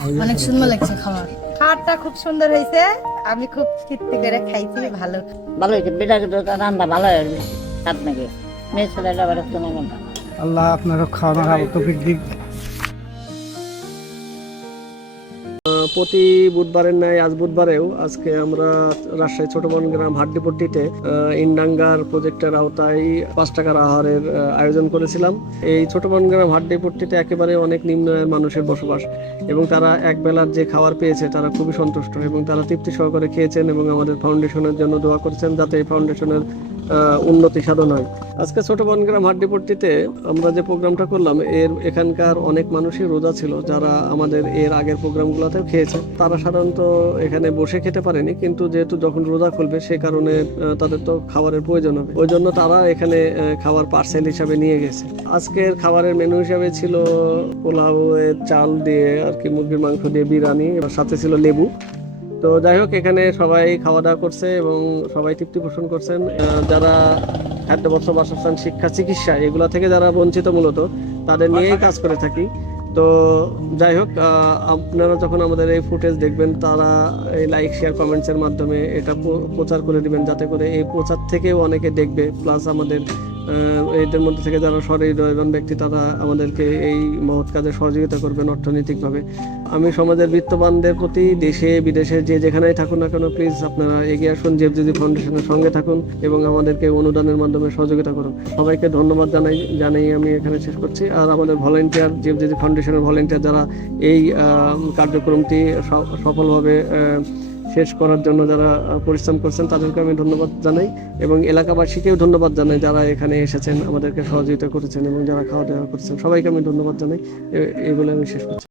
অনেক সুন্দর লাগছে খাবার। খাবারটা খুব সুন্দর হয়েছে, আমি খুব তৃপ্তি করে খাইছি। ভালো ভালো হয়েছে, বেটা রান্না ভালো হয়েছে আপনাকে মেয়ে ছেলেটা আবার একটু নেবেন। আল্লাহ আপনারও খাওয়ানোর আবার তৌফিক দিক। প্রতি বুধবারের ন্যায় আজ বুধবারেও আজকে আমরা রাজশাহী ছোট বনগ্রাম হাড্ডিপট্টিতে ইনডাঙ্গার প্রজেক্টের আওতায় 5 টাকার আহারের আয়োজন করেছিলাম। এই ছোট বনগ্রাম হাড্ডিপট্টিতে একেবারে অনেক নিম্ন আয়ের মানুষের বসবাস এবং তারা এক বেলার যে খাবার পেয়েছে তারা খুবই সন্তুষ্ট এবং তারা তৃপ্তি সহকারে খেয়েছেন এবং আমাদের ফাউন্ডেশনের জন্য দোয়া করেছেন যাতে এই ফাউন্ডেশনের উন্নতি সাধন হয়। আজকে ছোট বনগ্রাম হাড্ডিপট্টিতে আমরা যে প্রোগ্রামটা করলাম এখানকার অনেক মানুষই রোজা ছিল যারা আমাদের এর আগের প্রোগ্রামগুলোতেও খেয়েছে। তারা সাধারণত এখানে বসে খেতে পারেনি, কিন্তু যেহেতু যখন রোজা খুলবে সে কারণে তাদের তো খাবারের প্রয়োজন হবে, ওই জন্য তারা এখানে খাবার পার্সেল হিসাবে নিয়ে গেছে। আজকের খাবারের মেনু হিসাবে ছিল পোলাও, চাল দিয়ে আর কি মুরগির মাংস দিয়ে বিরিয়ানি, সাথে ছিল লেবু। তো যাই হোক, এখানে সবাই খাওয়া দাওয়া করছে এবং সবাই তৃপ্তি পোষণ করছেন। যারা খাদ্য, বস্ত্র, বাসস্থান, শিক্ষা, চিকিৎসা এগুলা থেকে যারা বঞ্চিত মূলত তাদের নিয়েই কাজ করে থাকি। তো যাই হোক, আপনারা যখন আমাদের এই ফুটেজ দেখবেন তারা এই লাইক, শেয়ার, কমেন্টসের মাধ্যমে এটা প্রচার করে দিবেন, যাতে করে এই প্রচার থেকেও অনেকে দেখবে। প্লাস আমাদের এদের মধ্যে থেকে যারা সহৃদয়বান ব্যক্তি তারা আমাদেরকে এই মহৎ কাজে সহযোগিতা করবেন অর্থনৈতিকভাবে। আমি সমাজের বিত্তবানদের প্রতি দেশে বিদেশে যে যেখানেই থাকুন না কেন, প্লিজ আপনারা এগিয়ে আসুন, জেফজিজি ফাউন্ডেশনের সঙ্গে থাকুন এবং আমাদেরকে অনুদানের মাধ্যমে সহযোগিতা করুন। সবাইকে ধন্যবাদ জানাই আমি এখানে শেষ করছি। আর আমাদের ভলেন্টিয়ার, জেফজিজি ফাউন্ডেশনের ভলেন্টিয়ার যারা এই কার্যক্রমটি সফলভাবে শেষ করার জন্য যারা পরিশ্রম করছেন তাদেরকে আমি ধন্যবাদ জানাই এবং এলাকাবাসীকেও ধন্যবাদ জানাই যারা এখানে এসেছেন, আমাদেরকে সহযোগিতা করেছেন এবং যারা খাওয়া দাওয়া করছেন। সবাইকে আমি ধন্যবাদ জানাই। এগুলো আমি শেষ করছি।